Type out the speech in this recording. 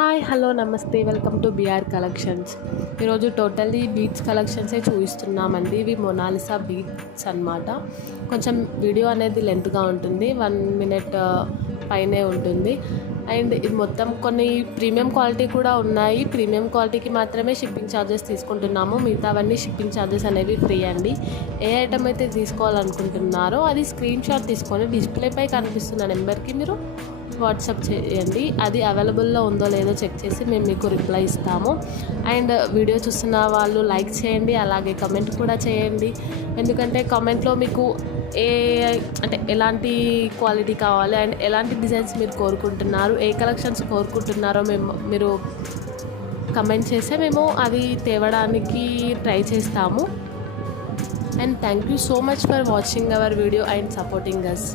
Hi hello నమస్తే welcome to BR collections. ఈరోజు totally beats కలెక్షన్సే చూపిస్తున్నామండి. ఇవి మొనాలిసా బీట్స్ అన్నమాట. కొంచెం వీడియో అనేది లెంత్గా ఉంటుంది, 1 minute పైనే ఉంటుంది. అండ్ ఇది మొత్తం కొన్ని ప్రీమియం క్వాలిటీ కూడా ఉన్నాయి. ప్రీమియం క్వాలిటీకి మాత్రమే షిప్పింగ్ ఛార్జెస్ తీసుకుంటున్నాము, మిగతావన్నీ షిప్పింగ్ ఛార్జెస్ అనేవి ఫ్రీ అండి. ఏ ఐటమ్ అయితే తీసుకోవాలనుకుంటున్నారో అది స్క్రీన్ షాట్ తీసుకొని డిస్ప్లేపై కనిపిస్తున్న నెంబర్కి మీరు వాట్సాప్ చేయండి. అది అవైలబుల్లో ఉందో లేదో చెక్ చేసి మేము మీకు రిప్లై ఇస్తాము. అండ్ వీడియో చూస్తున్న వాళ్ళు లైక్ చేయండి, అలాగే కమెంట్ కూడా చేయండి. ఎందుకంటే కామెంట్లో మీకు ఎలాంటి క్వాలిటీ కావాలి అండ్ ఎలాంటి డిజైన్స్ మీరు కోరుకుంటున్నారు, ఏ కలెక్షన్స్ కోరుకుంటున్నారో మీరు కమెంట్ చేస్తే మేము అది తేవడానికి ట్రై చేస్తాము. And thank you so much for watching our video and supporting us.